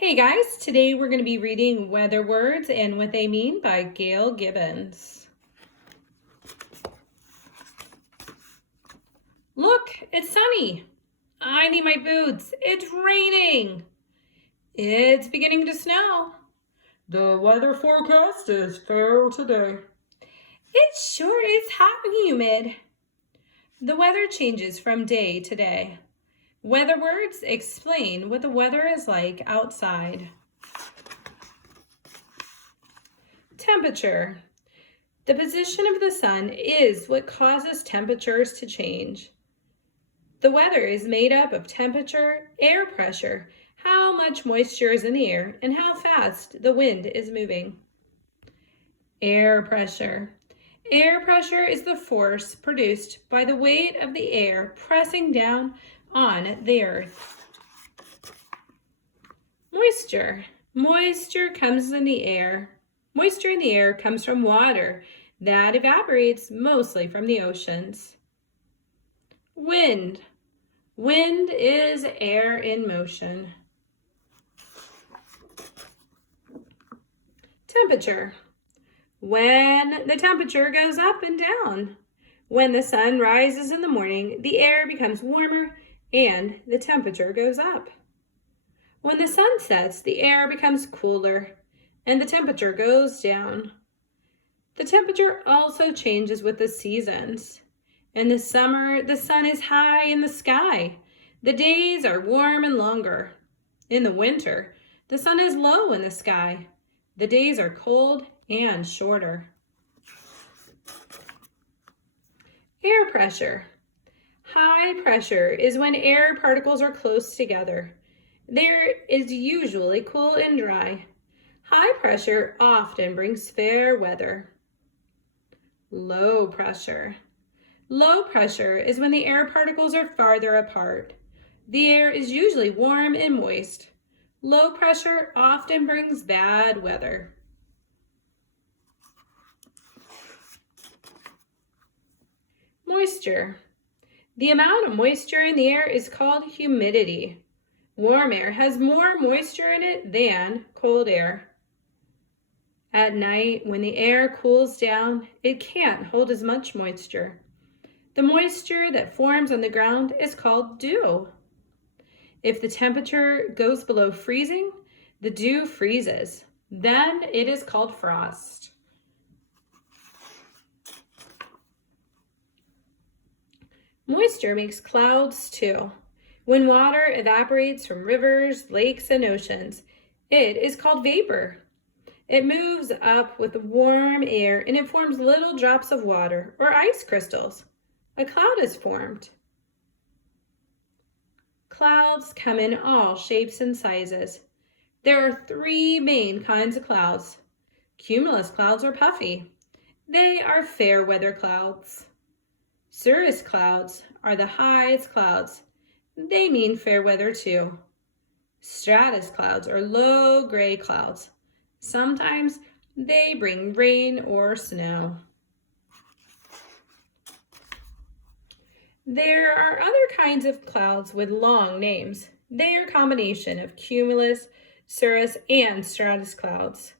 Hey guys, today we're going to be reading Weather Words and What They Mean by Gail Gibbons. Look, it's sunny. I need my boots. It's raining. It's beginning to snow. The weather forecast is fair today. It sure is hot and humid. The weather changes from day to day. Weather words explain what the weather is like outside. Temperature. The position of the sun is what causes temperatures to change. The weather is made up of temperature, air pressure, how much moisture is in the air, and how fast the wind is moving. Air pressure. Air pressure is the force produced by the weight of the air pressing down on the earth. Moisture. Moisture in the air comes from water that evaporates mostly from the oceans. Wind. Wind is air in motion. Temperature. When the temperature goes up and down. When the sun rises in the morning, the air becomes warmer and the temperature goes up. When the sun sets, the air becomes cooler and the temperature goes down. The temperature also changes with the seasons. In the summer, the sun is high in the sky. The days are warm and longer. In the winter, the sun is low in the sky. The days are cold and shorter. Air pressure. High pressure is when air particles are close together. There is usually cool and dry. High pressure often brings fair weather. Low pressure. Low pressure is when the air particles are farther apart. The air is usually warm and moist. Low pressure often brings bad weather. Moisture. The amount of moisture in the air is called humidity. Warm air has more moisture in it than cold air. At night, when the air cools down, it can't hold as much moisture. The moisture that forms on the ground is called dew. If the temperature goes below freezing, the dew freezes. Then it is called frost. Moisture makes clouds too. When water evaporates from rivers, lakes, and oceans, it is called vapor. It moves up with the warm air and it forms little drops of water or ice crystals. A cloud is formed. Clouds come in all shapes and sizes. There are three main kinds of clouds. Cumulus clouds are puffy. They are fair weather clouds. Cirrus clouds are the highest clouds. They mean fair weather too. Stratus clouds are low gray clouds. Sometimes they bring rain or snow. There are other kinds of clouds with long names. They are a combination of cumulus, cirrus, and stratus clouds.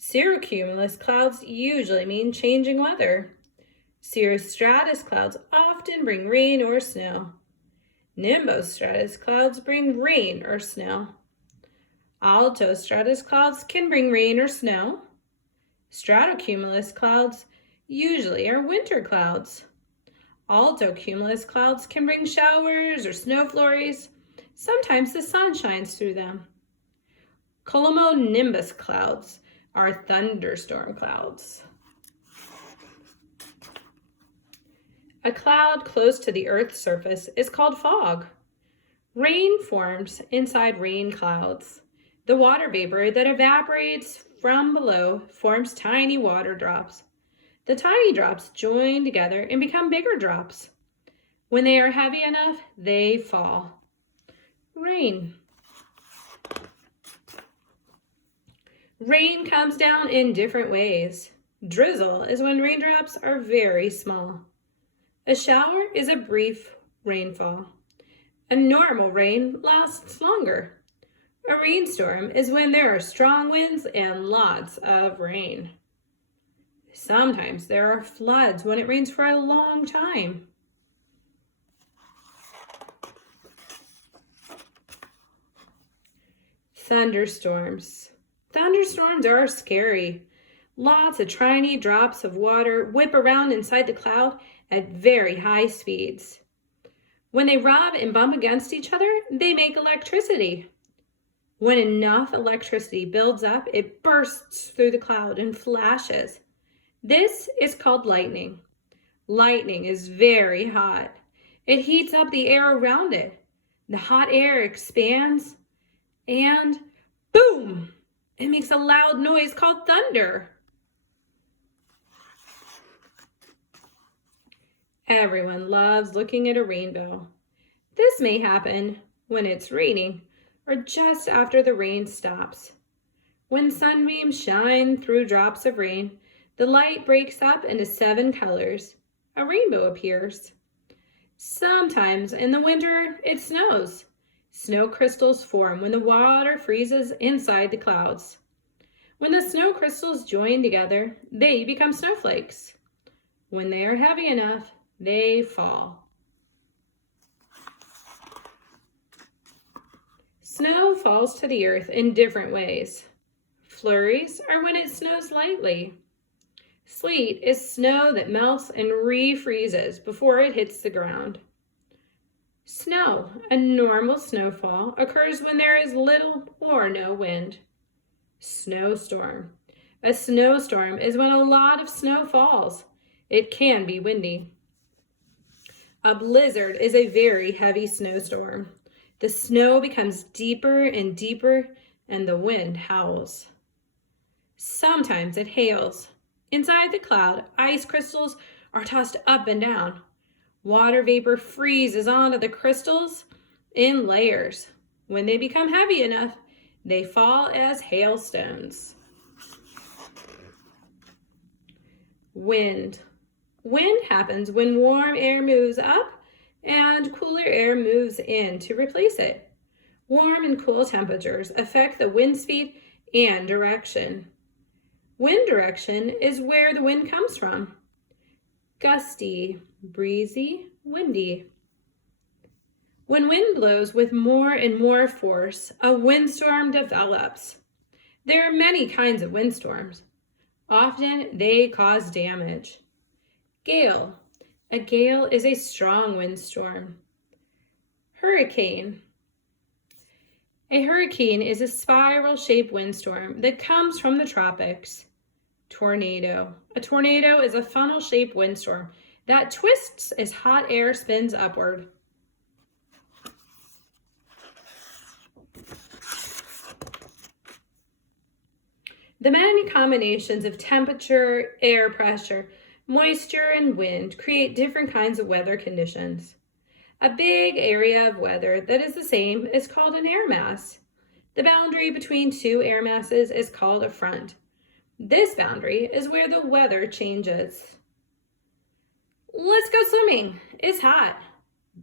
Cirrocumulus clouds usually mean changing weather. Cirrostratus clouds often bring rain or snow. Nimbostratus clouds bring rain or snow. Altostratus clouds can bring rain or snow. Stratocumulus clouds usually are winter clouds. Altocumulus clouds can bring showers or snow flurries. Sometimes the sun shines through them. Cumulonimbus clouds are thunderstorm clouds. A cloud close to the Earth's surface is called fog. Rain forms inside rain clouds. The water vapor that evaporates from below forms tiny water drops. The tiny drops join together and become bigger drops. When they are heavy enough, they fall. Rain. Rain comes down in different ways. Drizzle is when raindrops are very small. A shower is a brief rainfall. A normal rain lasts longer. A rainstorm is when there are strong winds and lots of rain. Sometimes there are floods when it rains for a long time. Thunderstorms. Thunderstorms are scary. Lots of tiny drops of water whip around inside the cloud at very high speeds. When they rub and bump against each other, they make electricity. When enough electricity builds up, it bursts through the cloud and flashes. This is called lightning. Lightning is very hot. It heats up the air around it. The hot air expands and boom! It makes a loud noise called thunder. Everyone loves looking at a rainbow. This may happen when it's raining or just after the rain stops. When sunbeams shine through drops of rain, the light breaks up into 7 colors. A rainbow appears. Sometimes in the winter it snows. Snow crystals form when the water freezes inside the clouds. When the snow crystals join together, they become snowflakes. When they are heavy enough, they fall. Snow falls to the earth in different ways. Flurries are when it snows lightly. Sleet is snow that melts and refreezes before it hits the ground. Snow, a normal snowfall, occurs when there is little or no wind. Snowstorm. A snowstorm is when a lot of snow falls. It can be windy. A blizzard is a very heavy snowstorm. The snow becomes deeper and deeper, and the wind howls. Sometimes it hails. Inside the cloud, ice crystals are tossed up and down. Water vapor freezes onto the crystals in layers. When they become heavy enough, they fall as hailstones. Wind. Wind happens when warm air moves up and cooler air moves in to replace it. Warm and cool temperatures affect the wind speed and direction. Wind direction is where the wind comes from. Gusty, breezy, windy. When wind blows with more and more force, a windstorm develops. There are many kinds of windstorms. Often they cause damage. Gale. A gale is a strong windstorm. Hurricane. A hurricane is a spiral-shaped windstorm that comes from the tropics. Tornado. A tornado is a funnel-shaped windstorm that twists as hot air spins upward. The many combinations of temperature, air pressure, moisture, and wind create different kinds of weather conditions. A big area of weather that is the same is called an air mass. The boundary between two air masses is called a front. This boundary is where the weather changes. Let's go swimming. It's hot.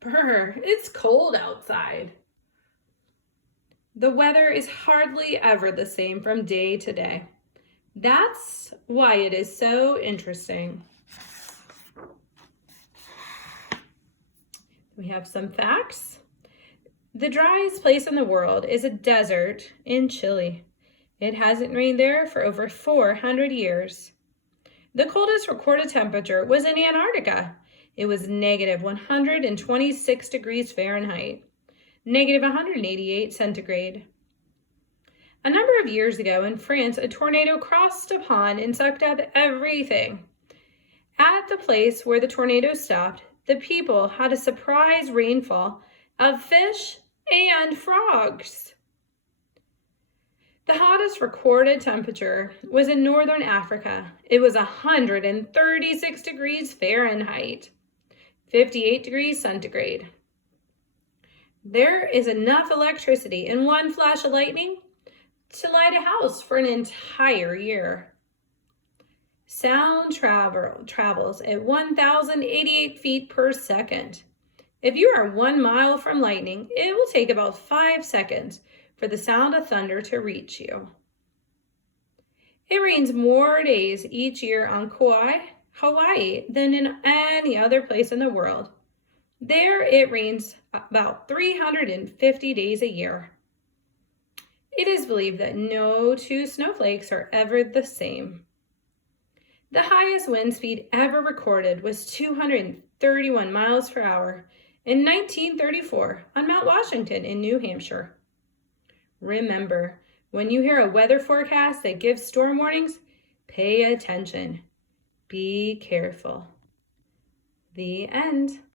Brr, it's cold outside. The weather is hardly ever the same from day to day. That's why it is so interesting. We have some facts. The driest place in the world is a desert in Chile. It hasn't rained there for over 400 years. The coldest recorded temperature was in Antarctica. It was negative 126 degrees Fahrenheit, negative 188 centigrade. A number of years ago in France, a tornado crossed a pond and sucked up everything. At the place where the tornado stopped, the people had a surprise rainfall of fish and frogs. The hottest recorded temperature was in northern Africa. It was 136 degrees Fahrenheit, 58 degrees centigrade. There is enough electricity in one flash of lightning to light a house for an entire year. Sound travels at 1,088 feet per second. If you are 1 mile from lightning, it will take about 5 seconds for the sound of thunder to reach you. It rains more days each year on Kauai, Hawaii, than in any other place in the world. There, it rains about 350 days a year. It is believed that no two snowflakes are ever the same. The highest wind speed ever recorded was 231 miles per hour in 1934 on Mount Washington in New Hampshire. Remember, when you hear a weather forecast that gives storm warnings, pay attention. Be careful. The end.